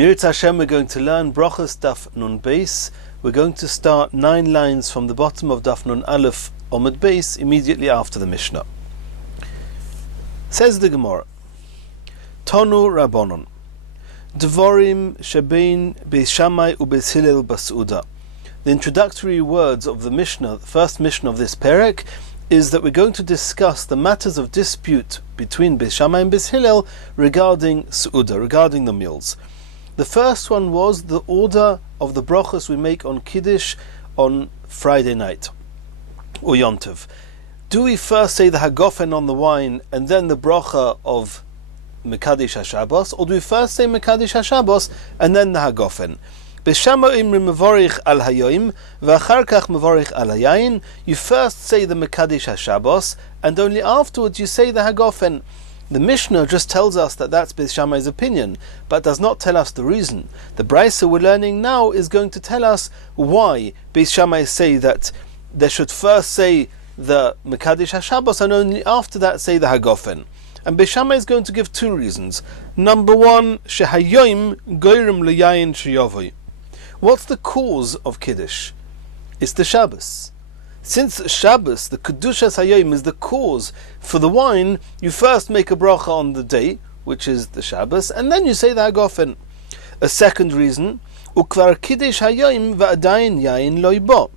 Mirz Hashem, we're going to learn Brachos Daf Nun Beis. We're going to start 9 lines from the bottom of Daf Nun Aleph Omid Beis immediately after the Mishnah. Says the Gemara, Tonu Rabbanon, Dvorim Shebein Beis Shammai uBeis Hillel Basuda. The introductory words of the Mishnah, the first Mishnah of this Perek, is that we're going to discuss the matters of dispute between Beis Shammai and Beis Hillel regarding Su'uda, regarding the meals. The first one was the order of the brachos we make on Kiddush on Friday night, or Yom Tov. Do we first say the Hagofen on the wine and then the bracha of Mekadesh HaShabbos, or do we first say Mekadesh HaShabbos and then the Hagofen? Beis Shammai imrim mevorich al hayoim v'achar kach mevorich al hayayin. You first say the Mekadesh HaShabbos and only afterwards you say the Hagofen. The Mishnah just tells us that that's Beis Shammai's opinion, but does not tell us the reason. The Brisa we're learning now is going to tell us why Beis Shammai say that they should first say the Mekadesh HaShabbos and only after that say the Hagofen. And Beis Shammai is going to give 2 reasons. Number 1, shehayoim goyrim leyayin sheyavoy. What's the cause of Kiddush? It's the Shabbos. Since Shabbos, the Kedushas Hayom, is the cause for the wine, you first make a bracha on the day, which is the Shabbos, and then you say the Hagofen. A second reason, Ukvar Kiddush Hayom va'adayin yayin lo yibo.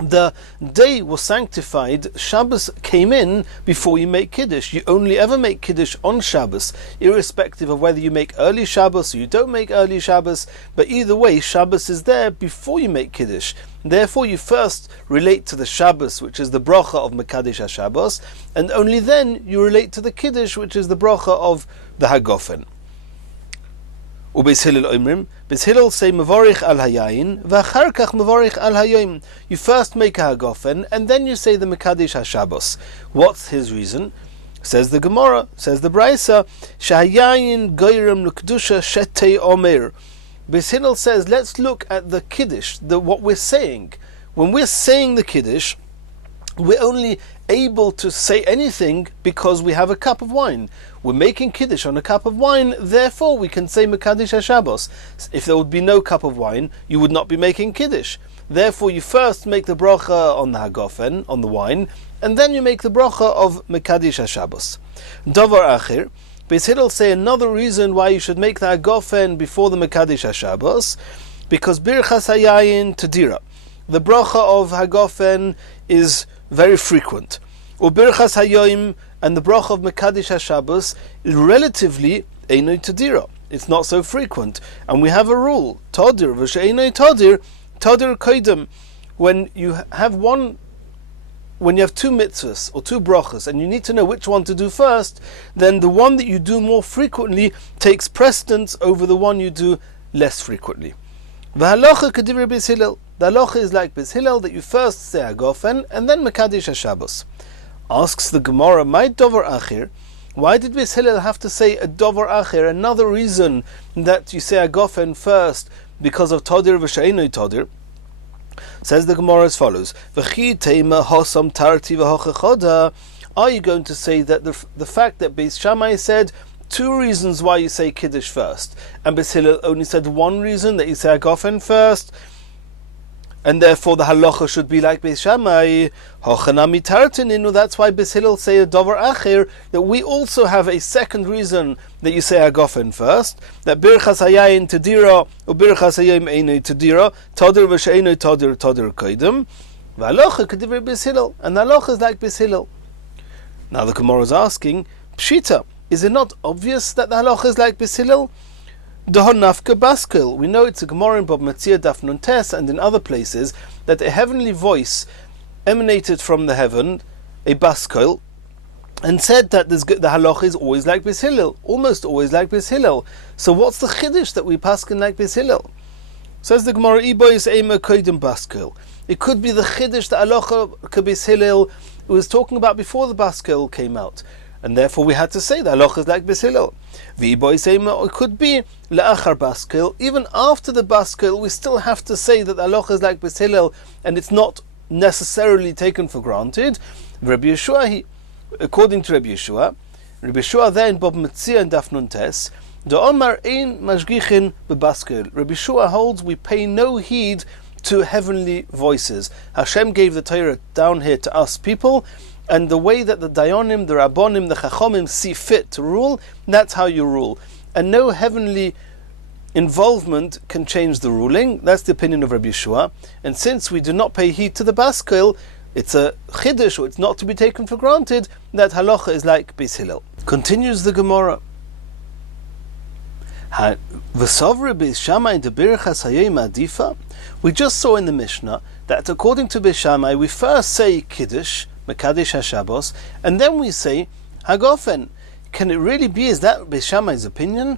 The day was sanctified, Shabbos came in before you make Kiddush. You only ever make Kiddush on Shabbos, irrespective of whether you make early Shabbos or you don't make early Shabbos, but either way, Shabbos is there before you make Kiddush. Therefore, you first relate to the Shabbos, which is the bracha of Mekadesh HaShabbos, and only then you relate to the Kiddush, which is the bracha of the Hagofen. Ubeis Hillel Oimrim, Beis Hillel say mevorich al hayayin, v'achar kach mevorich al hayoim. You first make a Hagofen, and then you say the Mekadesh HaShabbos. What's his reason? Says the Gemara, says the Brisa, shehayayin goyrem l'kedusha shetei omer. Beis Hillel says, let's look at the Kiddush, what we're saying. When we're saying the Kiddush, we're only able to say anything because we have a cup of wine. We're making Kiddush on a cup of wine, therefore we can say Mekadesh HaShabbos. If there would be no cup of wine, you would not be making Kiddush. Therefore you first make the bracha on the Hagofen, on the wine, and then you make the bracha of Mekadesh HaShabbos. Davar Achir, Beis Hillel say another reason why you should make the Hagofen before the Mekadesh HaShabbos, because Birchas Hayayin Tadira. The bracha of Hagofen is very frequent. Ubirchas Hayoim and the bracha of Mekadesh HaShabbos is relatively Einoi Tadira. It's not so frequent. And we have a rule, Tadir v'she'einoi Tadir, Tadir Koidem. When you have 2 mitzvahs or 2 brachas and you need to know which one to do first, then the one that you do more frequently takes precedence over the one you do less frequently. V'halacha k'divrei Beis Hillel. The halacha is like Beis Hillel, that you first say Hagofen and then Mekadesh HaShabbos. Asks the Gemara, my Dover Achir, why did Beis Hillel have to say a Dover Achir? Another reason that you say Hagofen first, because of Tadir v'she'einoi Tadir. Says the Gemara as follows, V'chi teima hosam tarti v'hochechoda. Are you going to say that the fact that Beis Shammai said 2 reasons why you say Kiddush first, and Beis Hillel only said 1 reason, that you say Hagofen first, and therefore the halacha should be like Beis Shammai? Hochanami tartininu. That's why Beis Hillel say a Dover Achir, that we also have a second reason that you say Hagofen first, that Birchas Hayayin Tadira, or Birchas Hayayim Einoi Tadira, Tadir v'she'einoi Tadir, Tadir Koidem, v'halacha k'divrei Beis Hillel, and the halacha is like Beis Hillel. Now the Gemara is asking, Pshita, is it not obvious that the halacha is like Beis Hillel? Dehonafka baskel. We know it's a Gemara in Bab Metzia Daf Nun Tes and in other places that a heavenly voice emanated from the heaven, a baskel, and said that the halacha is always like Beis Hillel, almost always like Beis Hillel. So what's the chiddush that we paskin like Beis Hillel? Says the Gemara, Ibois Eima Koidem baskel. It could be the chiddush that halacha Beis Hillel was talking about before the baskel came out. And therefore we had to say that halacha is like Beis Hillel. It could be le'achar baskel. Even after the baskel, we still have to say that the halacha is like Beis Hillel, and it's not necessarily taken for granted. Rabbi Yeshua, according to Rabbi Yeshua there in Bab Metzia and Daf Nun Tes, The Omar ein mashgichin bebaskel. Rabbi Shua holds we pay no heed to heavenly voices. Hashem gave the Torah down here to us people, and the way that the Dayanim, the Rabbonim, the Chachomim see fit to rule, that's how you rule. And no heavenly involvement can change the ruling. That's the opinion of Rabbi Shua. And since we do not pay heed to the baskel, it's a chiddush, or it's not to be taken for granted, that halacha is like Beis Hillel. Continues the Gemara. We just saw in the Mishnah that according to Beis Shammai, we first say Kiddush, Mekadesh HaShabbos, and then we say Hagofen. Can it really be, is that Beis Shammai's opinion?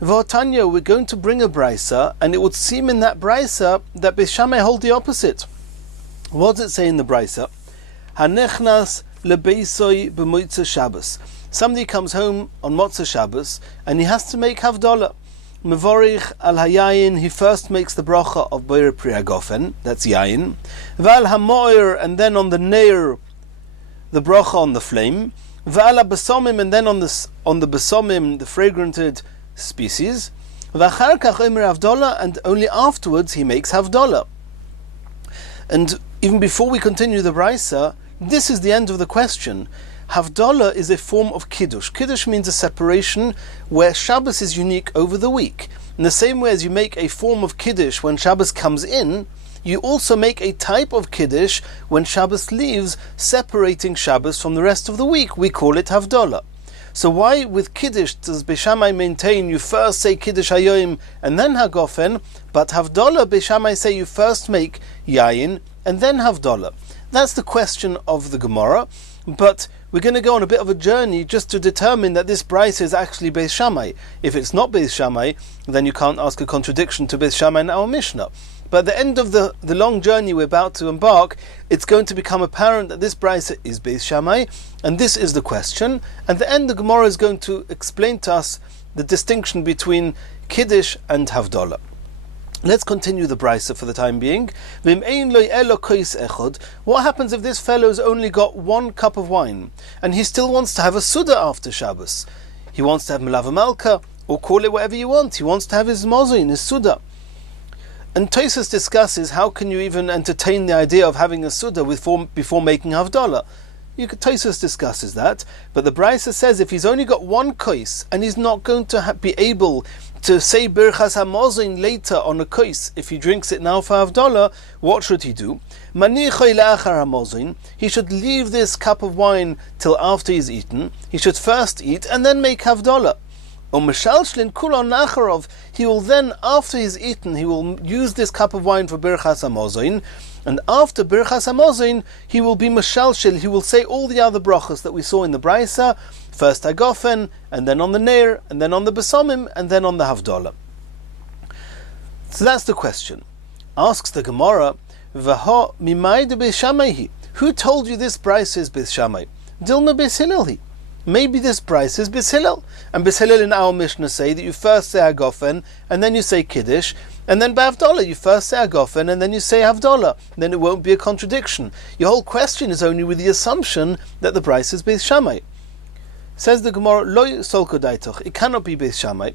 V'otanya, we're going to bring a brisa, and it would seem in that brisa that Beis Shammai hold the opposite. What does it say in the brisa? Hanechnas lebeisoi b'motzei Shabbos. Somebody comes home on Motzei Shabbos and he has to make Havdalah. Mevorich al hayayin, he first makes the bracha of Boyer Pri Hagofen, that's yayin. Val hamoir, and then on the neir, the bracha on the flame. Val ha-besomim, and then on the besomim, the fragranted species. V'achar kach omer Havdalah, and only afterwards he makes Havdalah. And even before we continue the brisa, this is the end of the question. Havdalah is a form of Kiddush. Kiddush means a separation where Shabbos is unique over the week. In the same way as you make a form of Kiddush when Shabbos comes in, you also make a type of Kiddush when Shabbos leaves, separating Shabbos from the rest of the week. We call it Havdalah. So why with Kiddush does Beis Shammai maintain you first say Kiddush Hayoim and then Hagofen, but Havdalah Beis Shammai say you first make Yayin and then Havdalah? That's the question of the Gemara, but we're going to go on a bit of a journey just to determine that this brisa is actually Beis Shammai. If it's not Beis Shammai, then you can't ask a contradiction to Beis Shammai in our Mishnah. But at the end of the long journey we're about to embark, it's going to become apparent that this brisa is Beis Shammai, and this is the question. At the end, the Gemara is going to explain to us the distinction between Kiddush and Havdalah. Let's continue the brisa for the time being. What happens if this fellow's only got 1 cup of wine, and he still wants to have a Suda after Shabbos? He wants to have Melava Malka, or call it whatever you want. He wants to have his Mozin, his Suda. And Tosfos discusses how can you even entertain the idea of having a Suda before making Havdalah. Tosfos discusses that, but the brisa says if he's only got 1 kois and he's not going to be able to say Birchas HaMozin later on a kois, if he drinks it now for Havdalah, what should he do? Manichoi le'achar HaMozin, he should leave this cup of wine till after he's eaten. He should first eat and then make Havdalah. Umeshalshlin kulon nacharov, he will then, after he's eaten, he will use this cup of wine for Birchas HaMozin, and after Birchas HaMozin, he will be meshalshel, he will say all the other brachas that we saw in the brisa, first Hagofen, and then on the neir, and then on the besomim, and then on the Havdalah. So that's the question. Asks the Gemara, V'ha mimai de Beis Shammai, who told you this brisa is Beis Shammai? Dilma Beis Hillel. Maybe this brisa is Beis Hillel, and Beis Hillel in our Mishnah say that you first say Hagofen, and then you say Kiddush, and then by Havdalah you first say Hagofen, and then you say Havdalah. Then it won't be a contradiction. Your whole question is only with the assumption that the brisa is Beis Shammai. Says the Gemara, Loi solko daitoch, it cannot be Beis Shammai.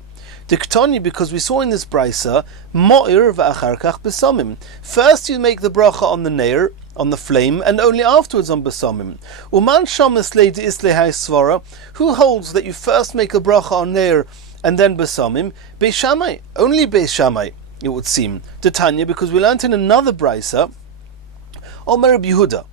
Diktoni, because we saw in this brisa, Mo'ir v'achar kach besomim. First you make the bracha on the neir, on the flame, and only afterwards on besomim. Uman shomes leid islei svara, who holds that you first make a bracha on neir and then besomim? Beis Shammai, only Beis Shammai, it would seem. Tanya, because we learnt in another brisa, Omer Rabbi Yehuda.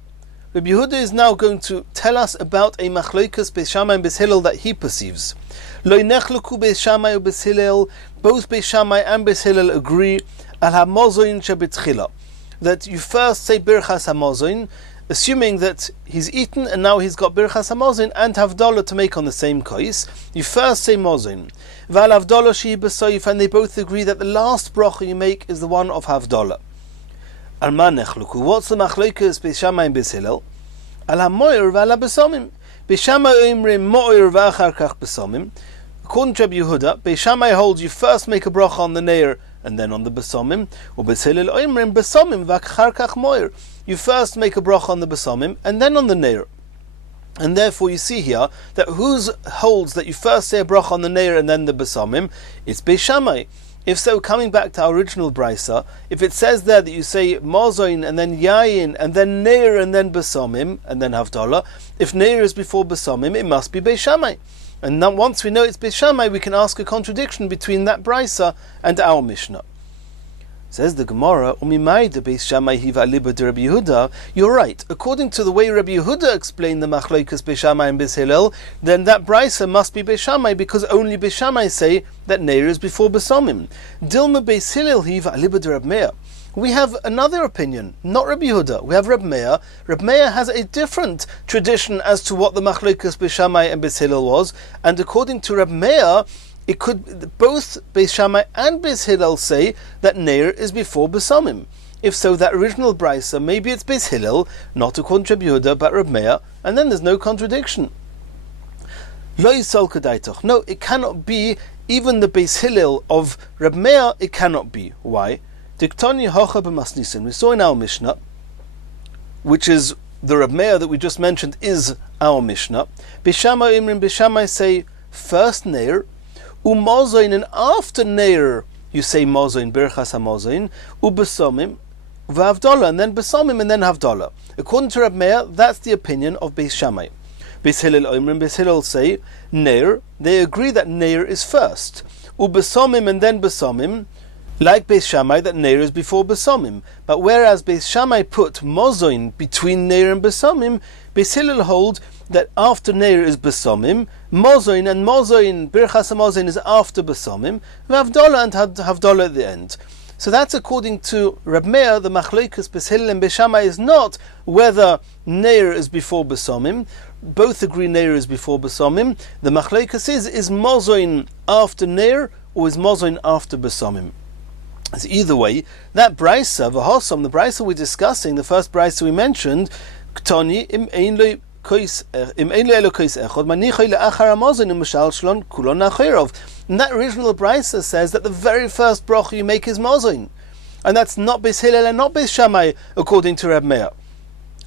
Rabbi Yehuda is now going to tell us about a machloikas Beis Shammai and Beis Hillel that he perceives. Lo nechluku Beis Shammai u Beis Hillel, both Beis Shammai and Beis Hillel agree al hamozoin shebetchila, that you first say Birchas HaMozin, assuming that he's eaten and now he's got Birchas HaMozin and Havdalah to make on the same kois. You first say Mozin. Val Havdalah shehi b'soif, and they both agree that the last bracha you make is the one of Havdalah. Al ma nechluku, what's the machloikas Beis Shammai and Beis Hillel? Al hamoir v'al ha-besomim. Beis Shammai oimrim mo'ir v'achar kach besomim. According to Rabbi Yehuda, Beis Shammai holds you first make a bracha on the neir and then on the besomim. Or Beis Hillel oimrim besomim v'achar kach mo'ir. You first make a bracha on the besomim and then on the neir. And therefore you see here that who holds that you first say a bracha on the neir and then the besomim? It's Beis Shammai. If so, coming back to our original brisa, if it says there that you say mozoin and then yayin and then neir and then besomim and then havdalah, if neir is before besomim, it must be Beis Shammai. And then once we know it's Beis Shammai, we can ask a contradiction between that brisa and our Mishnah. Says the Gemara, Beis Shammai hiva liba de Rabbi Yehuda. You're right. According to the way Rabbi Yehuda explained the machlokes Beis Shammai and Beis Hillel, then that brisa must be Beis Shammai because only Beis Shammai say that neir is before besomim. Dilma Beis Hillel hiva liba de Rabbi Meir. We have another opinion, not Rabbi Yehuda. We have Rabbi Meir. Rabbi Meir has a different tradition as to what the machlokes Beis Shammai and Beis Hillel was, and according to Rabbi Meir, it could both Beis Shammai and Beis Hillel say that neir is before besomim. If so, that original brisa, maybe it's Beis Hillel, not according to Rabbi Yehuda, but Rabbi Meir, and then there's no contradiction. Lo yisol kadaitoch. No, it cannot be. Even the Beis Hillel of Rabbi Meir, it cannot be. Why? Diktoni hocha b'masnisin. We saw in our Mishnah, which is the Rabbi Meir that we just mentioned, is our Mishnah. Beis Shammai imrim, Beis Shammai say first neir, umozoin, and after neir you say mozoin, birchas hamozoin, ubesomim, v'havdalah, and then besomim, and then havdalah. According to Rabbi Meir, that's the opinion of Beis Shammai. Beis Hillel oimrim, Beis Hillel say neir, they agree that neir is first, ubesomim, and then besomim, like Beis Shammai, that neir is before besomim. But whereas Beis Shammai put mozoin between neir and besomim, Beis Hillel hold that after neir is besomim, mozoin, and mozoin, birchas hamozoin, is after besomim, havdalah and havdalah at the end. So that's according to Reb Meir. The machlokes Beis Hillel and Beis Shammai is not whether neir is before besomim. Both agree neir is before besomim. The machlokes is mozoin after neir or is mozoin after besomim. So either way, that brisa, v'hosom, the brisa we're discussing, the first brisa we mentioned, ktoni im ein lo elokois echod manichoi le'achar hamozon u'mashal shlon kulon nachirov. And that original brisa says that the very first bracha you make is mozoin, and that's not Beis Hillel and not Beis Shammai according to Reb Meir.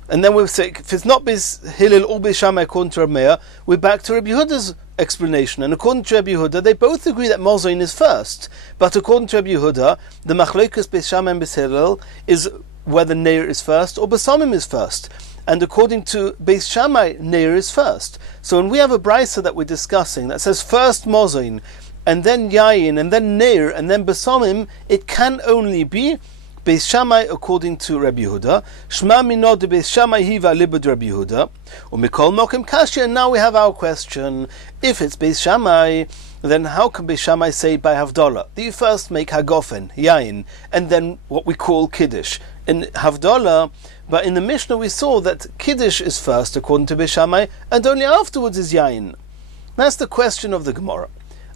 And then we'll say if it's not Beis Hillel or Beis Shammai according to Reb Meir, we're back to Rabbi Yehuda's explanation. And according to Rabbi Yehuda, they both agree that mozoin is first. But according to Rabbi Yehuda, the machlokes Beis Shammai and Beis Hillel is whether neir is first or besomim is first. And according to Beis Shammai, neir is first. So when we have a brisa that we're discussing that says first mozoin, and then yayin, and then neir, and then besomim, it can only be Beis Shammai according to Rabbi Yehuda. Shma mino de Beis Shammai hiva libud Rabbi Yehuda. Umikol mokim kasha. And now we have our question. If it's Beis Shammai, then how can Beis Shammai say by havdalah? Do you first make hagofen, yayin, and then what we call kiddush in havdalah? But in the Mishnah we saw that kiddush is first according to Beis Shammai, and only afterwards is yayin. That's the question of the Gemara.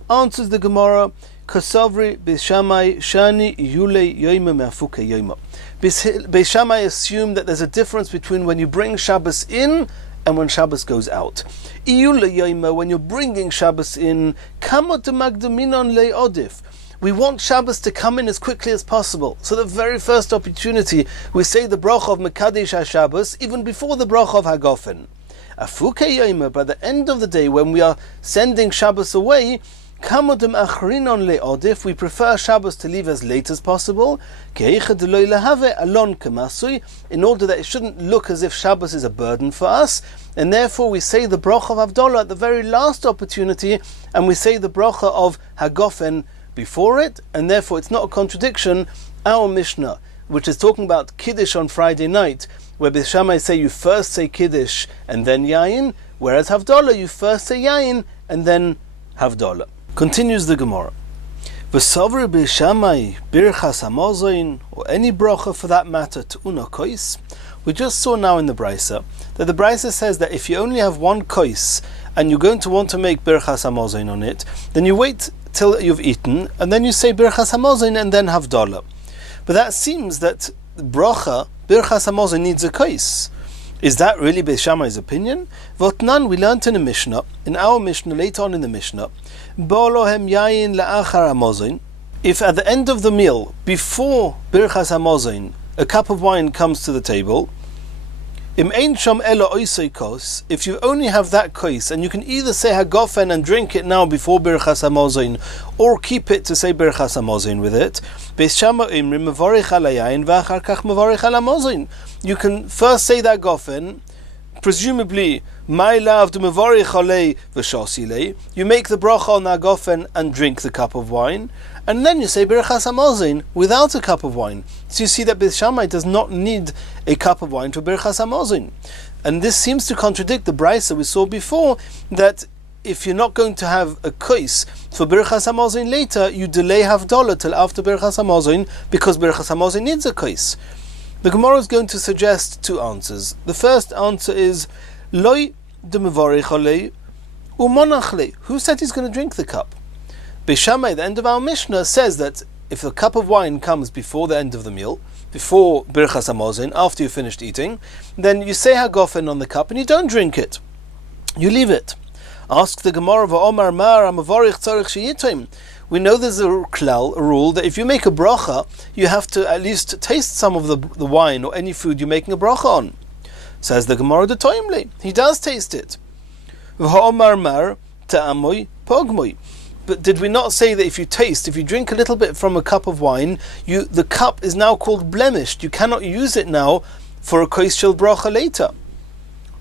Answers the Gemara. Kasavri Beis Shammai shani yule yoyma me'afuke yoyma. Beis Shammai assume that there's a difference between when you bring Shabbos in and when Shabbos goes out. Yule yoyma, when you're bringing Shabbos in, kama de magdaminon le'odif. We want Shabbos to come in as quickly as possible. So the very first opportunity, we say the bracha of Mekadesh HaShabbos even before the bracha of Hagofen. Afuke yoyma, by the end of the day when we are sending Shabbos away, we prefer Shabbos to leave as late as possible, in order that it shouldn't look as if Shabbos is a burden for us, and therefore we say the bracha of Havdalah at the very last opportunity, and we say the bracha of Hagofen before it, and therefore it's not a contradiction. Our Mishnah, which is talking about Kiddush on Friday night, where Beis Shammai say you first say Kiddush and then Yayin, whereas Havdalah you first say Yayin and then Havdalah. Continues the Gemara. V'savri Beis Shammai birchas hamozoin, or any bracha for that matter, t'una kois. We just saw now in the brisa that the brisa says that if you only have one kois and you're going to want to make birchas hamozoin on it, then you wait till you've eaten and then you say birchas hamozoin and then havdalah. But that seems that bracha birchas hamozoin needs a kois. Is that really Beis Shammai's opinion? Votnan, we learnt in a Mishnah, in our Mishnah, later on in the Mishnah, Bolohem yayin la'achar hamozoin. If at the end of the meal, before birchas hamozoin, a cup of wine comes to the table, Im ein sham elo oisei kos, if you only have that kos, and you can either say hagofen and drink it now before Birchas Hamazon, or keep it to say Birchas Hamazon with it, Beis Shammai imrim mevorich al hayayin v'achar kach mevorich al hamazon. You can first say that gofen, presumably, my love to mevorich alei v'shosile. You make the bracha on that gofen and drink the cup of wine, and then you say Birchas Hamazon without a cup of wine. So you see that Beis Shammai does not need a cup of wine for Birchas Hamazon. And this seems to contradict the brisa we saw before, that if you're not going to have a kos for Birchas Hamazon later, you delay Havdalah till after Birchas Hamazon, because Birchas Hamazon needs a kos. The Gemara is going to suggest two answers. The first answer is, Loi de mevorich alei umonach lei. Who said he's going to drink the cup? Beis Shammai, the end of our Mishnah, says that if a cup of wine comes before the end of the meal, before Birchas Hamazon, after you finished eating, then you say hagofen on the cup and you don't drink it. You leave it. Ask the Gemara, V'omar mar ha'mavorich tzarich sheyitim. We know there's a rule that if you make a bracha, you have to at least taste some of the wine or any food you're making a bracha on. Says the Gemara, the toimle. He does taste it. V'omar mar ta'amoy pogmoy. But did we not say that if you drink a little bit from a cup of wine, the cup is now called blemished. You cannot use it now for a kos shel bracha later.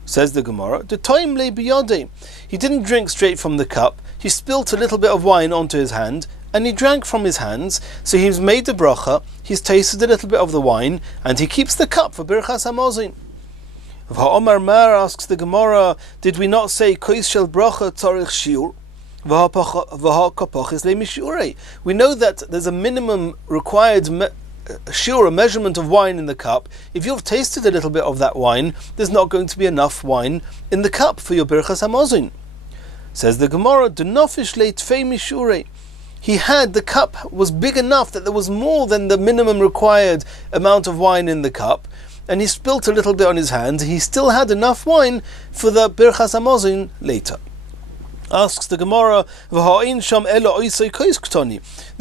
Says the Gemara, the toim le biyodei. He didn't drink straight from the cup. He spilt a little bit of wine onto his hand, and he drank from his hands. So he's made the bracha, he's tasted a little bit of the wine, and he keeps the cup for Birchas Hamazon. V'ha'omar mar, asks the Gemara, did we not say kos shel bracha tzarich shiur? We know that there's a minimum required shiur, a measurement of wine in the cup. If you've tasted a little bit of that wine, there's not going to be enough wine in the cup for your Birchas Hamazon. Says the Gemara, the cup was big enough that there was more than the minimum required amount of wine in the cup, and he spilt a little bit on his hand. He still had enough wine for the Birchas Hamazon later. Asks the Gemara, the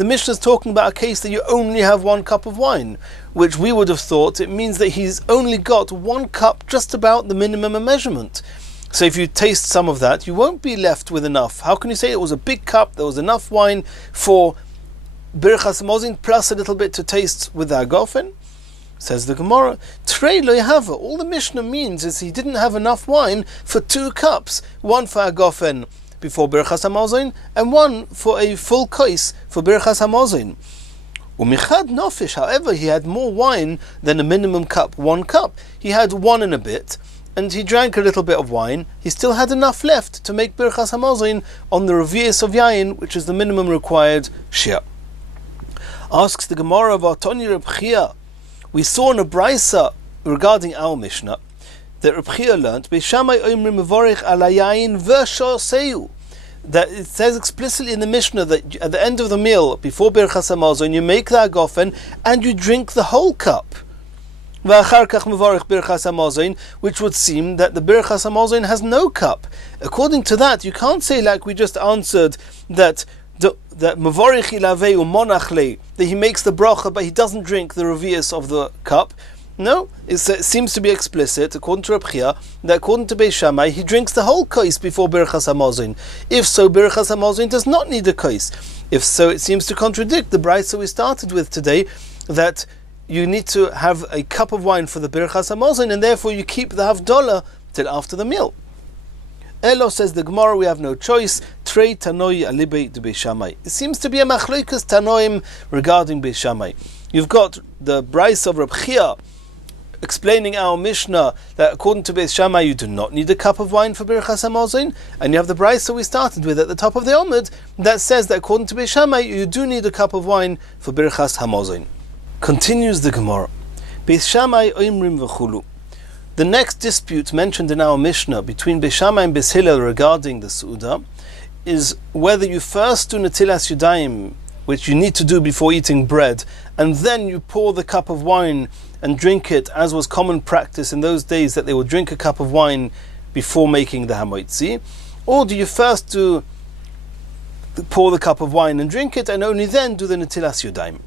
Mishnah is talking about a case that you only have one cup of wine, which we would have thought it means that he's only got one cup, just about the minimum measurement. So if you taste some of that, you won't be left with enough. How can you say it was a big cup, there was enough wine for Birchas Hamazon plus a little bit to taste with the agofen? Says the Gemara, Trei lo yahava. All the Mishnah means is he didn't have enough wine for 2 cups, one for agofen before Birchas Hamazon, and one for a full kos for Birchas Hamazon. Umichad nofish, however, he had more wine than a minimum cup, 1 cup. He had 1 and a bit, and he drank a little bit of wine. He still had enough left to make Birchas Hamazon on the revius of yayin, which is the minimum required shir. Asks the Gemara of Atoni Reb Chia, we saw in a brisa regarding our Mishnah that Reb Chia learned, Beis Shammai omrim mevorich al hayayin v'shoseu, that it says explicitly in the Mishnah that at the end of the meal, before Birchas Hamazon, you make the agofen and you drink the whole cup. V'achar kach mevorich Birchas Hamazon, which would seem that the Birchas Hamazon has no cup. According to that, you can't say like we just answered that mevorich ilaveu monach lei, that he makes the bracha but he doesn't drink the revius of the cup. No, it seems to be explicit, according to Reb Chia, that according to Beis Shammai, he drinks the whole kos before Birchas Hamazon. If so, Birchas Hamazon does not need a kos. If so, it seems to contradict the brisa we started with today, that you need to have a cup of wine for the Birchas Hamazon, and therefore you keep the Havdalah till after the meal. Elo, says the Gemara, we have no choice. Trei tanoi alibei de Beis Shammai. It seems to be a machlokas tanoim regarding Beis Shammai. You've got the brisa of Reb Chia explaining our Mishnah that according to Beis Shammai you do not need a cup of wine for Birchas Hamazon, and you have the brisa we started with at the top of the Omid that says that according to Beis Shammai you do need a cup of wine for Birchas Hamazon. Continues the Gemara, Beis Shammai oimrim v'chulu. The next dispute mentioned in our Mishnah between Beis Shammai and Beis Hillel regarding the Su'udah is whether you first do Netilas Yadayim, which you need to do before eating bread, and then you pour the cup of wine and drink it, as was common practice in those days, that they would drink a cup of wine before making the hamoitzi, or do you first pour the cup of wine and drink it, and only then do the Netilas Yadayim?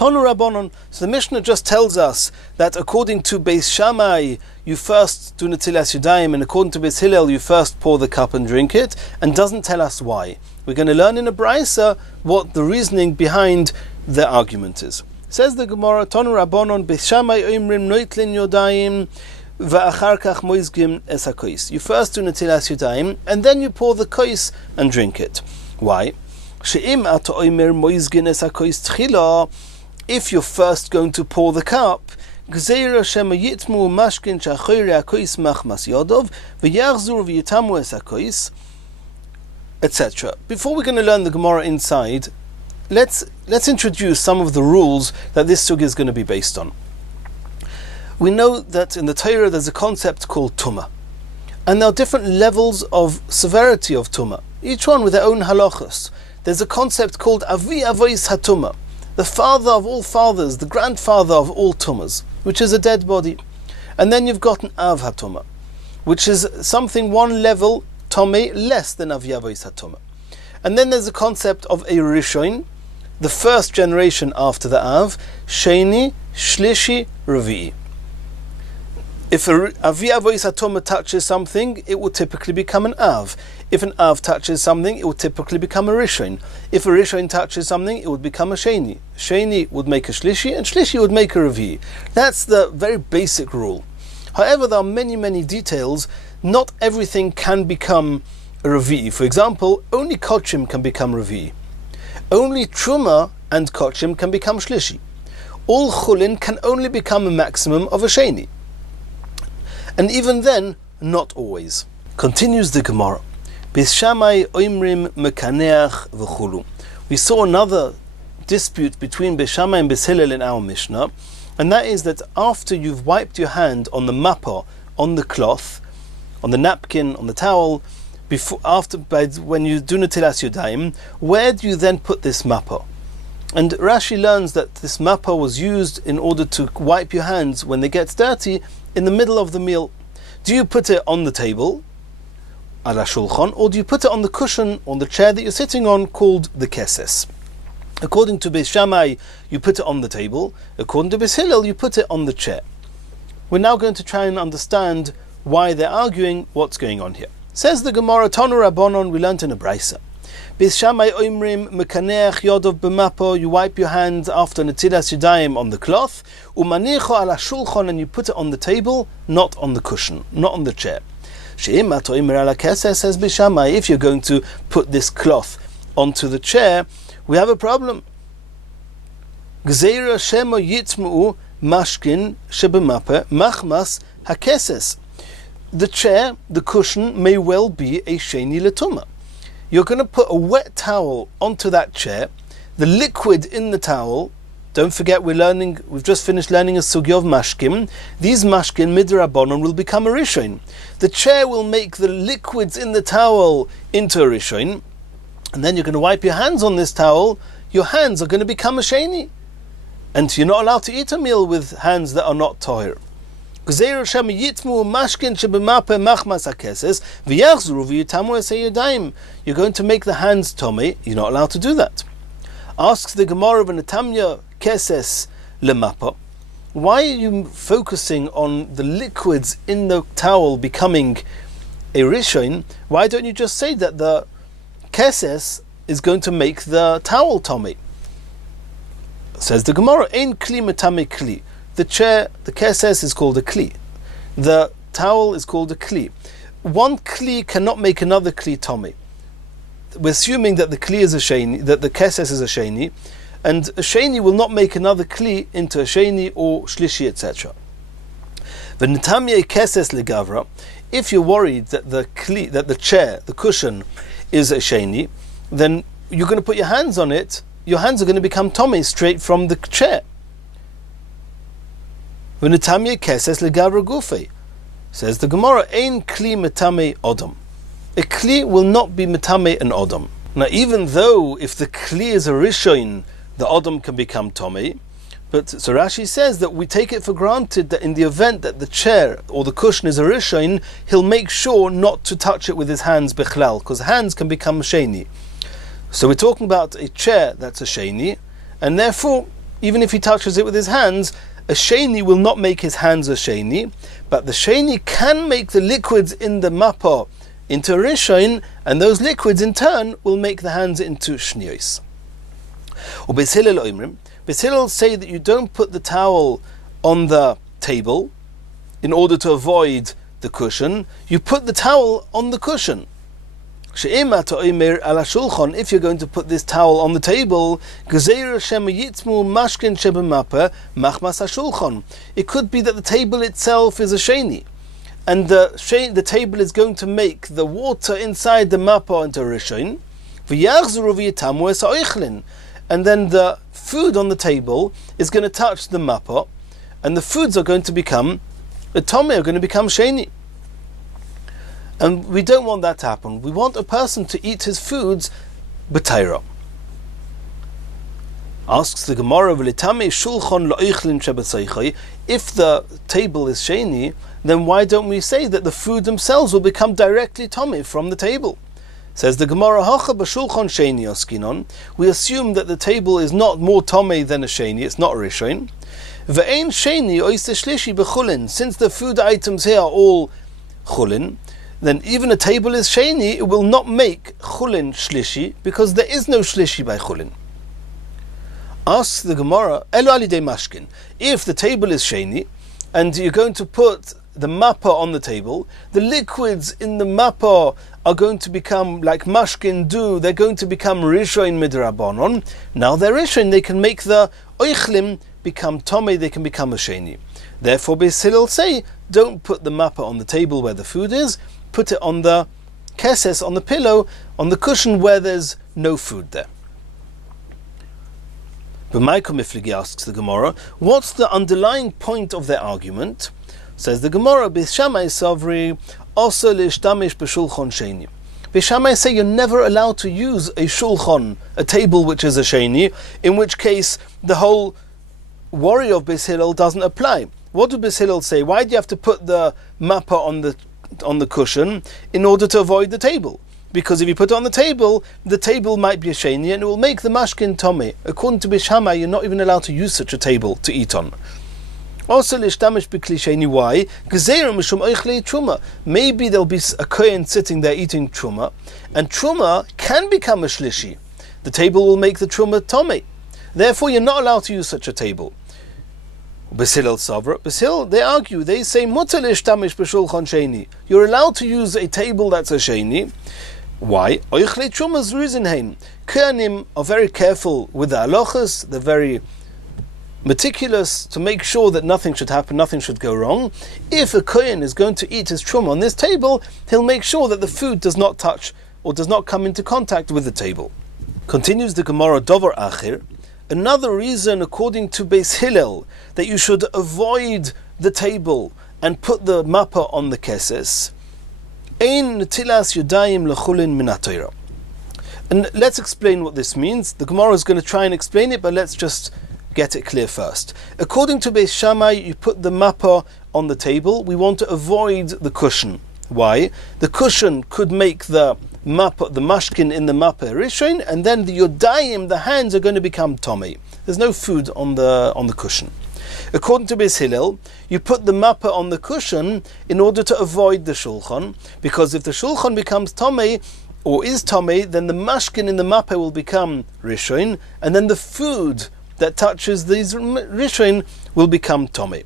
Tonu Rabbonon. So the Mishnah just tells us that according to Beis Shammai, you first do Netilas Yadayim, and according to Beis Hillel, you first pour the cup and drink it, and doesn't tell us why. We're going to learn in a Braisa what the reasoning behind the argument is. Says the Gemara, Tonu Rabbonon, Beis Shammai oimrim noitlin yodayim va'achar kach moizgim es hakois. You first do Netilas Yadayim, and then you pour the kois and drink it. Why? She'im ato oimer moizgin es hakois tchila. If you're first going to pour the cup, etc. Before we're going to learn the Gemara inside, let's introduce some of the rules that this sugya is going to be based on. We know that in the Torah there's a concept called tumah, and there are different levels of severity of tumah, each one with their own halachos. There's a concept called avi avois hatumah, the father of all fathers, the grandfather of all tumas, which is a dead body. And then you've got an av hatuma, which is something one level tomei less than av yavois hatuma. And then there's a concept of a rishon, the first generation after the av, sheni, shlishi, revi'i. If a avi avois hatuma touches something, it will typically become an av. If an av touches something, it will typically become a rishon. If a rishon touches something, it would become a sheni. Sheni would make a shlishi, and shlishi would make a revi'i. That's the very basic rule. However, there are many, many details. Not everything can become a revi'i. For example, only kochim can become revi'i. Only truma and kochim can become shlishi. All chulin can only become a maximum of a sheni. And even then, not always. Continues the Gemara. Beis Shammai oimrim mekaneach v'chulu. We saw another dispute between Beis Shammai and Beis Hillel in our Mishnah, and that is that after you've wiped your hand on the mappa, on the cloth, on the napkin, on the towel, when you do Netilas Yadayim, where do you then put this mappa? And Rashi learns that this mappa was used in order to wipe your hands when they get dirty in the middle of the meal. Do you put it on the table, ala shulchan, or do you put it on the cushion, on the chair that you're sitting on, called the keses? According to Beis Shammai, you put it on the table. According to Beis Hillel, you put it on the chair. We're now going to try and understand why they're arguing, what's going on here. Says the Gemara, Tanu Rabbonon, we learnt in a Braisa. Beis Shammai oimrim mekaneach yodov b'mapo, you wipe your hands after Netilas Yadayim on the cloth, umanicho ala shulchan, and you put it on the table, not on the cushion, not on the chair. She'im ato oimer ala keses, says Beis Shammai, if you're going to put this cloth onto the chair, we have a problem. Gzeira shemo yitmu mashkin shebemape machmas hakeses. The chair, the cushion, may well be a sheni letuma. You're going to put a wet towel onto that chair, the liquid in the towel. Don't forget, we've just finished learning a sugya of mashkin. These mashkin midrabanon will become a rishon. The chair will make the liquids in the towel into a rishon, and then you're going to wipe your hands on this towel. Your hands are going to become a sheni, and you're not allowed to eat a meal with hands that are not tahir. You're going to make the hands tomei. You're not allowed to do that. Asks the Gemara of Netamya keses lemapa. Why are you focusing on the liquids in the towel becoming a rishon? Why don't you just say that the keses is going to make the towel tomei? Says the Gemara, ein kli metame kli. The chair, the keses, is called a kli. The towel is called a kli. One kli cannot make another kli tomei. We're assuming that the kli is a sheni, that the keses is a sheni, and a sheni will not make another kli into a sheni or shlishi, etc. V'netamye keses legavra. If you're worried that the kli, that the chair, the cushion, is a sheni, then you're going to put your hands on it. Your hands are going to become tomei straight from the chair. V'netamye keses legavra gufei. Says the Gemara, ein kli metame odom. A kli will not be metame an odom. Now, even though if the kli is a rishon, the odom can become tomei, but so Rashi says that we take it for granted that in the event that the chair or the cushion is a rishon, he'll make sure not to touch it with his hands bechlal, because hands can become sheni. So we're talking about a chair that's a sheni, and therefore even if he touches it with his hands, a sheni will not make his hands a sheni, but the sheni can make the liquids in the mappa into rishon, and those liquids in turn will make the hands into shniyos. Or Beis Hillel say that you don't put the towel on the table in order to avoid the cushion, you put the towel on the cushion. If you're going to put this towel on the table, it could be that the table itself is a sheni, and the table is going to make the water inside the mappa into rishon, and then the food on the table is going to touch the mappa, and the foods are going to become tomei, are going to become sheni. And we don't want that to happen. We want a person to eat his foods b'tayra. Asks the Gemara, if the table is sheni, then why don't we say that the food themselves will become directly tomei from the table? Says the Gemara, we assume that the table is not more tomei than a sheni, it's not a rishon. Since the food items here are all chulin, then even a table is sheni, it will not make chulin shlishi, because there is no shlishi by chulin. Asks the Gemara, elu alidei mashkin, if the table is sheni, and you're going to put the mappa on the table, the liquids in the mappa are going to become like mashkin do, they're going to become rishon midrabanon. Now they're rishon, they can make the oichlim become tomei, they can become a sheni. Therefore Beis Hillel say, don't put the mappa on the table where the food is, put it on the keses, on the pillow, on the cushion where there's no food there. But Maiko Mifligi asks the Gemara, what's the underlying point of their argument? Says the Gemara, Beis Shammai Savri, also lishtamish b'shulchan sheni. Beis Shammai say you're never allowed to use a shulchan, a table which is a sheni, in which case the whole worry of Beis Hillel doesn't apply. What do Beis Hillel say? Why do you have to put the mappa on the cushion in order to avoid the table? Because if you put it on the table might be a sheni and it will make the mashkin tomei. According to Beis Shammai, you're not even allowed to use such a table to eat on. Also, lishtamish b'kli sheni. Why? Maybe there'll be a kohen sitting there eating truma, and truma can become a shlishi. The table will make the truma tomei. Therefore, you're not allowed to use such a table. Beis Hillel Savra, Beis Hillel, they argue, they say mutar lishtamish b'shulchan sheni. You're allowed to use a table that's a sheni. Why? Oichlei trumas ruzinheim. Kohanim are very careful with the halachas. They're very meticulous to make sure that nothing should happen, nothing should go wrong. If a kohen is going to eat his truma on this table, he'll make sure that the food does not touch or does not come into contact with the table. Continues the Gemara, Dover Achir. Another reason, according to Beis Hillel, that you should avoid the table and put the mappa on the keses. Ein netilas yadayim lechulin min haTorah. And let's explain what this means. The Gemara is going to try and explain it, but let's just get it clear first. According to Beis Shammai, you put the mappa on the table. We want to avoid the cushion. Why? The cushion could make the mappa, the mashkin in the mappa rishon, and then the yodayim, the hands, are going to become tomei. There's no food on the cushion. According to Beis Hillel, you put the mappa on the cushion in order to avoid the shulchan, because if the shulchan becomes tomei, or is tomei, then the mashkin in the mappa will become rishon, and then the food that touches these rishon will become tomei.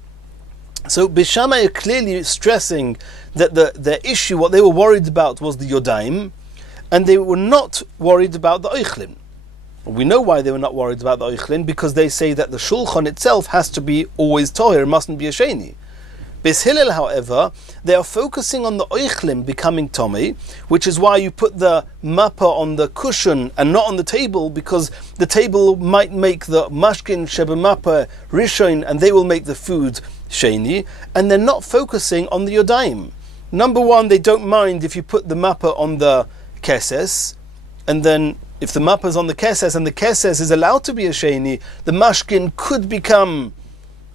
So Beis Shammai are clearly stressing that their issue, what they were worried about, was the yodayim, and they were not worried about the oichlin. We know why they were not worried about the oichlin, because they say that the shulchan itself has to be always toher, it mustn't be a sheni. Beis Hillel, however, they are focusing on the oichlin becoming tomei, which is why you put the mappa on the cushion and not on the table, because the table might make the mashkin sheba mappa rishon, and they will make the food sheni, and they're not focusing on the yodayim. Number one, they don't mind if you put the mappa on the keses, and then if the mappa is on the keses and the keses is allowed to be a sheni, the mashkin could become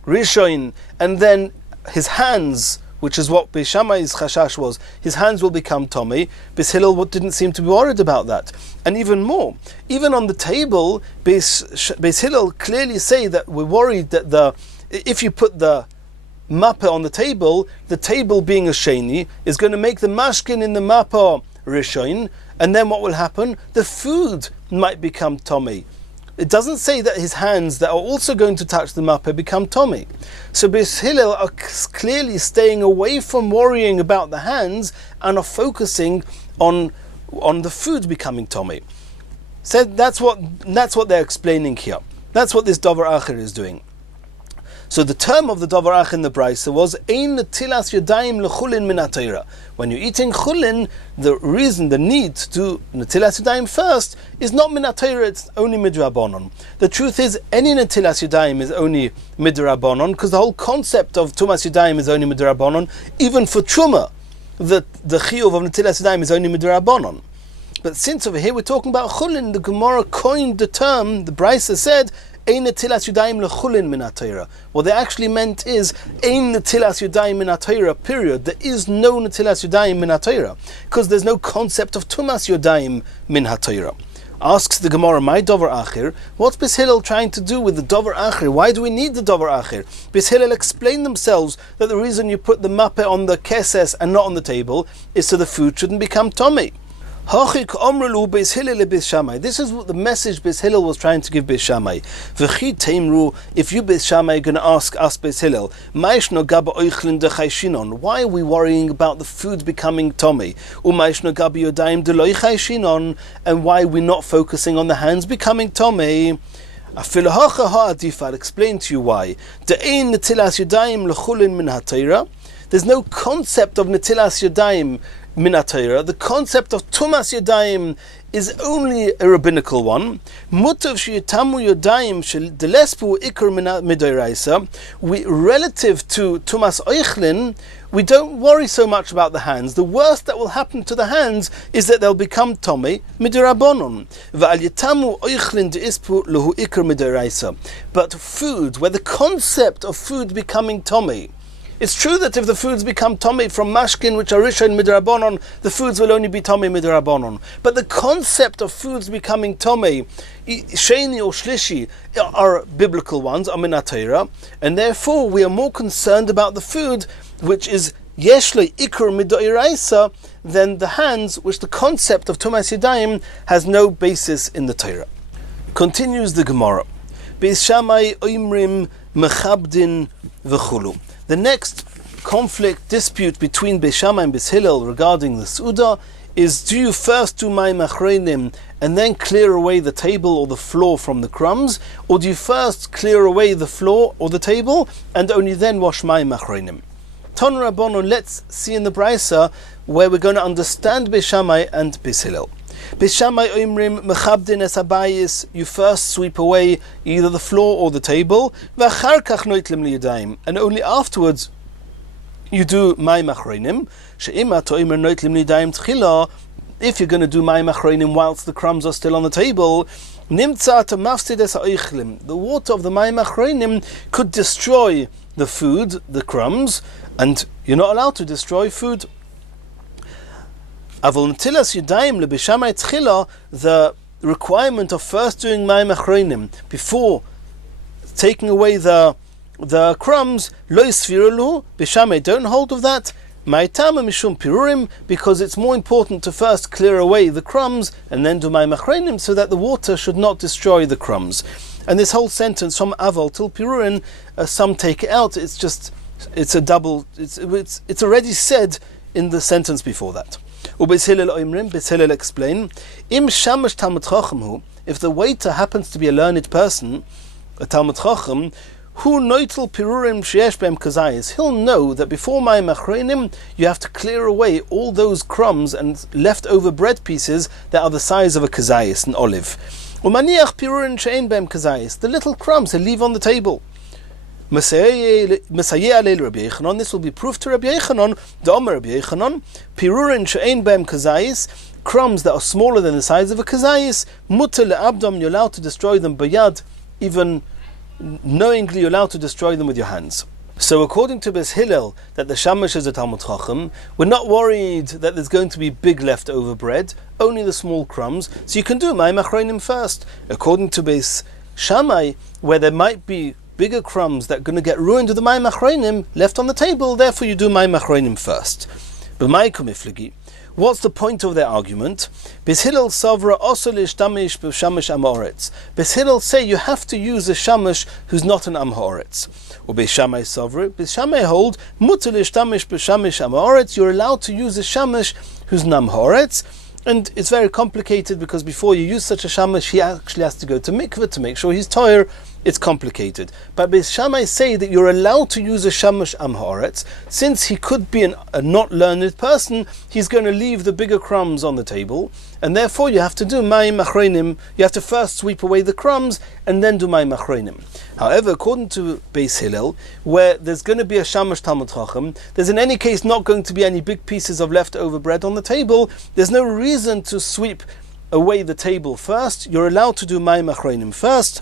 rishon, and then his hands which is what Beis Shammai's chashash was, his hands will become Tomei. Beis Hillel didn't seem to be worried about that. And even more, even on the table, Beis Hillel clearly say that we're worried that if you put the mappa on the table being a sheni, is going to make the mashkin in the mappa rishon, and then what will happen? The food might become Tomei. It doesn't say that his hands that are also going to touch the mappa become Tomei. So Beis Hillel are clearly staying away from worrying about the hands and are focusing on the food becoming Tomei. So that's what they're explaining here. That's what this Davar Acher is doing. So the term of the Davar Acher in the Brisa was Ein netilas yadayim lechulin min haTorah. When you're eating chulin, the need to do netilas yadayim first is not min haTorah, it's only midrabanon. The truth is, any netilas yadayim is only midrabanon, because the whole concept of tumas yadayim is only midrabanon. Even for truma, the chiyuv of netilas yadayim is only midrabanon. But since over here we're talking about chulin, the Gemara coined the term. The Brisa said, Ein netilas yadayim lechulin min haTorah. What they actually meant is Ein netilas yadayim min haTorah, period. There is no netilas yadayim min haTorah, because there's no concept of tumas yadayim min haTorah. Asks the Gemara, my Davar Acher, what's Beis Hillel trying to do with the Davar Acher? Why do we need the Davar Acher? Beis Hillel explained themselves that the reason you put the mappeh on the keses and not on the table is so the food shouldn't become Tomei. This is what the message Beis Hillel was trying to give Beis Shammai. If you Beis Shammai are going to ask us Beis Hillel, why are we worrying about the food becoming Tomei? And why are we not focusing on the hands becoming Tomei? I'll explain to you why. There's no concept of netilas yadayim min haTorah. The concept of tumas yadayim is only a rabbinical one. Mutav sheyitamu yadayim shel delespu ikar midoraisa. Relative to tumas oichlin, we don't worry so much about the hands. The worst that will happen to the hands is that they'll become tomei midirabonon. Va'al yitamu oichlin deispu lahu ikar midoraisa. But food, where the concept of food becoming tomei, it's true that if the foods become Tomei from mashkin, which are rishon midrabanon, the foods will only be Tomei midrabanon. But the concept of foods becoming Tomei, sheni or shlishi, are biblical ones, are min haTorah, and therefore we are more concerned about the food, which is yeshle ikur midoiraisa, than the hands, which the concept of tumas yadayim has no basis in the Torah. Continues the Gemara. Beis Shammai oimrim mechabdin v'chulu. The next dispute between Beis Shammai and Beis Hillel regarding the Suda is, do you first do mayim achronim and then clear away the table or the floor from the crumbs, or do you first clear away the floor or the table and only then wash mayim achronim? Ton Rabbanon, let's see in the Brisa where we're going to understand Beis Shammai and Beis Hillel. Beis Shammai oimrim mechabdin es habayis, you first sweep away either the floor or the table, v'achar kach noitlim liyadayim, and only afterwards you do mayim achronim. She'im ato oimer noitlim liyadayim tchila, if you're going to do mayim achronim whilst the crumbs are still on the table, nimtza to mafsid es ha'oichlim, the water of the mayim achronim could destroy the food, the crumbs, and you're not allowed to destroy food. The requirement of first doing mayim achronim before taking away the crumbs, lo yisviru, Beis Shammai don't hold of that. Ma'itama mishum pirurim, because it's more important to first clear away the crumbs and then do mayim achronim, so that the water should not destroy the crumbs. And this whole sentence from aval till pirurim, some take it out. It's already said in the sentence before that. Beis Hillel explain, if the waiter happens to be a learned person, a Talmud Chacham, who noitel pirurim sheyesh behem kazayis, he'll know that before mayim achronim you have to clear away all those crumbs and leftover bread pieces that are the size of a kazayis, an olive. Umaniach pirurim she'ein behem kazayis, the little crumbs he'll leave on the table. This will be proof to Rabbi Yechanan, the Omer Rabbi Yechanan, pirurin she'ein behem kazayis, crumbs that are smaller than the size of a kazayis, mutter le'abdom, you're allowed to destroy them bayad, even knowingly you're allowed to destroy them with your hands. So according to Beis Hillel, that the shamash is a Talmud Chacham, we're not worried that there's going to be big leftover bread, only the small crumbs, so you can do Mayim Achronim first. According to Beis Shammai, where there might be bigger crumbs that are going to get ruined with the Mayim Achronim left on the table, therefore you do Mayim Achronim first. What's the point of their argument? Beis Hillel savra also l'ishtamish b'shamash am haaretz. Beis Hillel say you have to use a shamash who's not an am haaretz. Or Beis Shammai savra, Beis Shammai hold mutar l'ishtamish b'shamash am haaretz. You're allowed to use a shamash who's an am haaretz. And it's very complicated because before you use such a shamash, he actually has to go to mikveh to make sure he's toyer. It's complicated. But Beis Shammai say that you're allowed to use a shamash am haaretz. Since he could be a not learned person, he's going to leave the bigger crumbs on the table, and therefore you have to do mayim achronim. You have to first sweep away the crumbs and then do mayim achronim. However, according to Beis Hillel, where there's going to be a shamash Talmud Chacham, there's in any case not going to be any big pieces of leftover bread on the table. There's no reason to sweep away the table first. You're allowed to do mayim achronim first.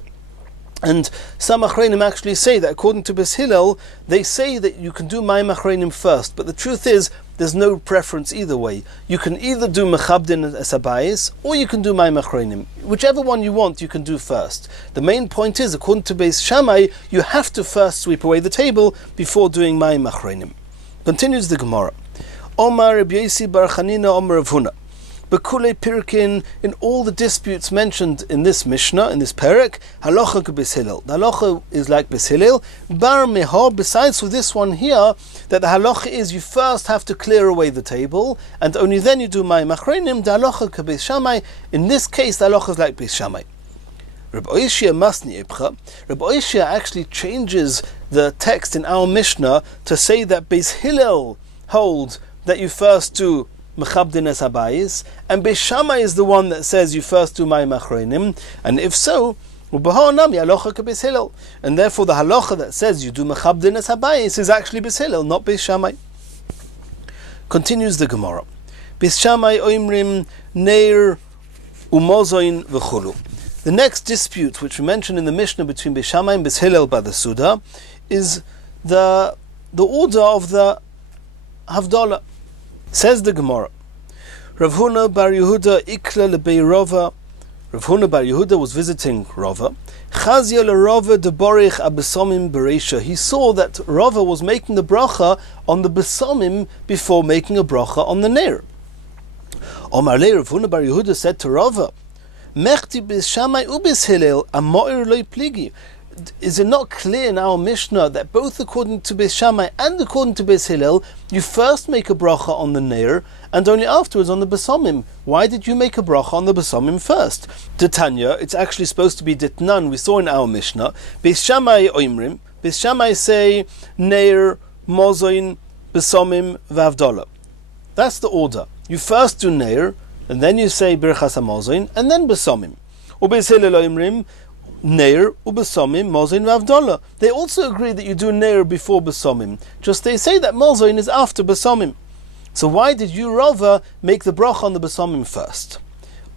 And some achronim actually say that according to Beis Hillel, they say that you can do mayim achronim first, but the truth is there's no preference either way. You can either do mechabdin as habayis, or you can do mayim achronim. Whichever one you want, you can do first. The main point is, according to Beis Shammai, you have to first sweep away the table before doing mayim achronim. Continues the Gemara. Omar Rabbi Yosi bar Chanina Omar Rav Huna. Bekule Pirkin, in all the disputes mentioned in this Mishnah, in this Perek, halacha ke Beis Hillel. The halacha is like Beis Hillel. Bar meha, besides for this one here, that the halacha is you first have to clear away the table, and only then you do mayim achronim. The halacha ke Beis Shammai. In this case, the halacha is like Beis Shammai. Rabbi Oishia masni epcha. Rabbi Oishia actually changes the text in our Mishnah to say that Beis Hillel holds that you first do mechabdin es habayis, and Beis Shammai is the one that says you first do mayim achronim, and if so, and therefore the halacha that says you do mechabdin es habayis is actually Beis Hillel, not Beis Shammai. Continues the Gemara. Beis Shammai oimrim neir umozoin v'chulu. The next dispute which we mentioned in the Mishnah between Beis Shammai and Beis Hillel by the Suda is the order of the Havdalah. Says the Gemara, Rav Huna bar Yehuda ikla lebei Rava. Rav Huna bar Yehuda was visiting Rava. Chazia leRava deborich abesomim bereisha. He saw that Rava was making the bracha on the besomim before making a bracha on the neir. Omar le Rav Huna bar Yehuda said to Rava, Mechti Beis Shammai uBeis Hillel amoir loy pligi. Is it not clear in our Mishnah that both according to Beis Shammai and according to Beis Hillel, you first make a bracha on the neir and only afterwards on the besomim? Why did you make a bracha on the besomim first? Tanya, it's actually supposed to be ditnan. We saw in our Mishnah, Beis Shammai oimrim. Beis Shammai say neir, mozoin, besomim, vavdola. That's the order. You first do neir, and then you say birchas hamozoin, and then besomim. Or Beis Hillel oimrim neir ubesomim mozoin vavdola. They also agree that you do neir before besomim. Just they say that mozoin is after besomim. So why did you Rava make the bracha on the besomim first?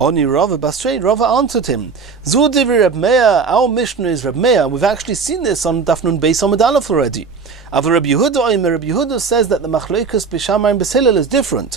Oni Rava Basrei, Rava answered him, Zu divrei Reb Meir, our Mishnah is Reb Meir. We've actually seen this on Daf Nun Beis Amud Aleph already. Avar Reb Yehuda, Reb Yehuda says that the machlokes Beis Shammai and Beis Hillel is different.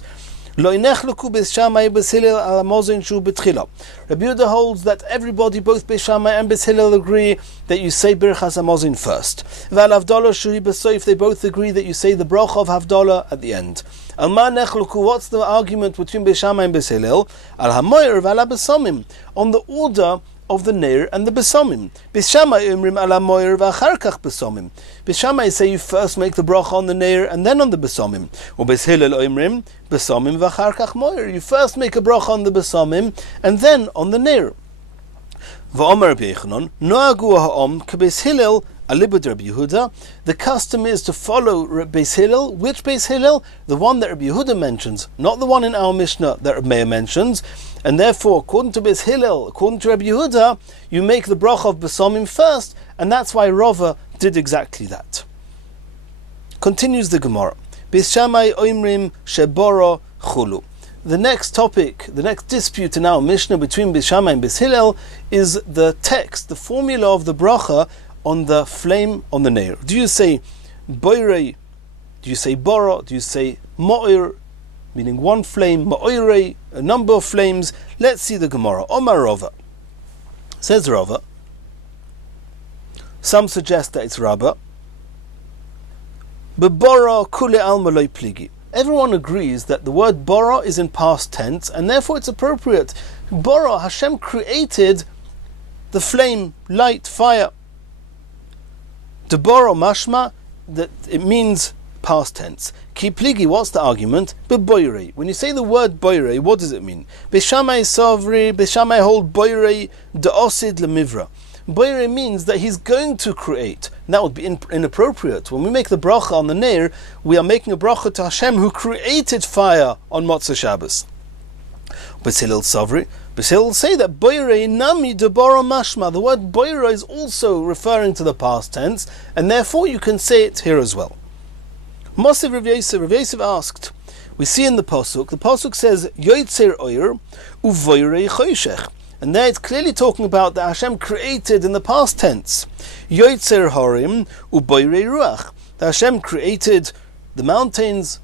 Lo inechluku Beis Shammai Beis Hillel al mozoin shu betchila. Rabbi Yehuda holds that everybody, both Beis Shammai and Beis Hillel, agree that you say birchas hamozin first. Val havdalah shu besoif, they both agree that you say the bracha of havdalah at the end. Al ma nechluku, what's the argument between Beis Shammai and Beis Hillel? Al hamoyer val besomim, on the order of the neir and the besomim. Beis Shammai umrim al hamoyer v'achar kach besomim. Beis Shammai say you first make the bracha on the neir and then on the besomim. Or Beis Hillel umrim besomim v'achar kach moyer. You first make a bracha on the besomim and then on the neir. V'omer Rabbi Yochanan noagu ha'om kebeis Hillel alibud Rabbi Yehuda. The custom is to follow Beis Hillel. Which Beis Hillel? The one that Rabbi Yehuda mentions, not the one in our Mishnah that Rabbi Meir mentions. And therefore, according to Beis Hillel, according to Rabbi Yehuda, you make the bracha of besomim first, and that's why Rava did exactly that. Continues the Gemara. Beis Shammai oimrim sheboro chulu. The next topic, the next dispute in our Mishnah between Beis Shammai and Beis Hillel is the text, the formula of the bracha on the flame on the neir. Do you say Boirei, do you say boro? Do you say mo'ir, meaning one flame? Mo'irei, a number of flames. Let's see the Gemara. Omar Rava. Says Rava. Some suggest that it's Rabba. Bebora kule alma loy pligi. Everyone agrees that the word bora is in past tense, and therefore it's appropriate. Bora, Hashem created the flame, light, fire. Debora mashma, that it means past tense. Ki pligi, what's the argument? Beboirei. When you say the word boirei, what does it mean? Beshamai savri, beshamai hold boirei deosid lemivra. Boirei means that he's going to create. And that would be inappropriate. When we make the bracha on the Neir, we are making a bracha to Hashem who created fire on Motzei Shabbos. Basil Savri, Basil will say that Boirei nami debara mashma. The word Boirei is also referring to the past tense, and therefore you can say it here as well. Mosiv Rav Yosef asked, we see in the pasuk says Yoitzer Oyer uvoirei choshech. And there it's clearly talking about that Hashem created in the past tense. Yoitzer Horim uboirei ruach. That Hashem created the mountains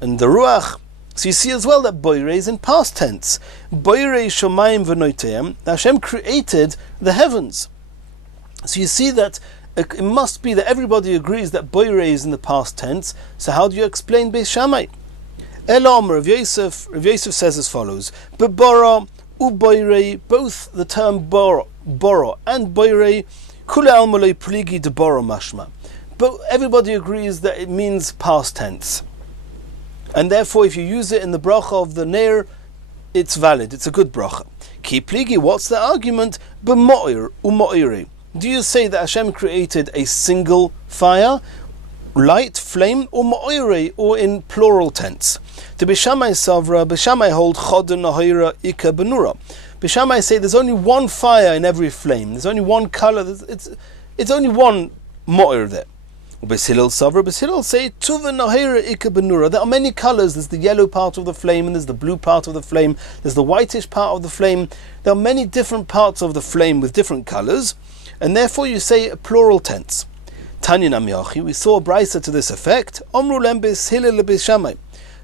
and the ruach. So you see as well that boirei is in past tense. Boirei shomayim v'noiteim. That Hashem created the heavens. So you see that it must be that everybody agrees that boirei is in the past tense. So how do you explain Beis Shammai? Elam Rav Yosef says as follows: Bebora uboirei, both the term boro and boirei, kule almalei pligi de boro mashma. But everybody agrees that it means past tense. And therefore if you use it in the bracha of the Neir, it's valid, it's a good bracha. Ki pligi, what's the argument? B'mo'ir u'mo'irei. Do you say that Hashem created a single fire, light, flame, or mo'irei, or in plural tense? To Bishamai Savra, Bishamai hold Chod Nahira Ika Benura. Bishamai say there's only one fire in every flame. There's only one color. It's only one mo'ir there. Bishilel Savra, Bishilel say Tuva Nahira Ika Benura. There are many colors. There's the yellow part of the flame, and there's the blue part of the flame. There's the whitish part of the flame. There are many different parts of the flame with different colors, and therefore you say a plural tense. Tanya Namiyachi, we saw a brisa to this effect. Omru lem Bishilel Bishamai.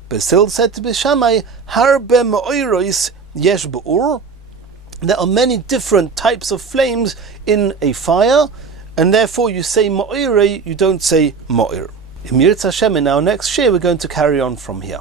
Basil said to Beis Shammai, Harbe Mo'irois yesh be'ur. There are many different types of flames in a fire, and therefore you say Mo'irei, you don't say Mo'ir. In Yirtzeh Hashem, in our next shir, we're going to carry on from here.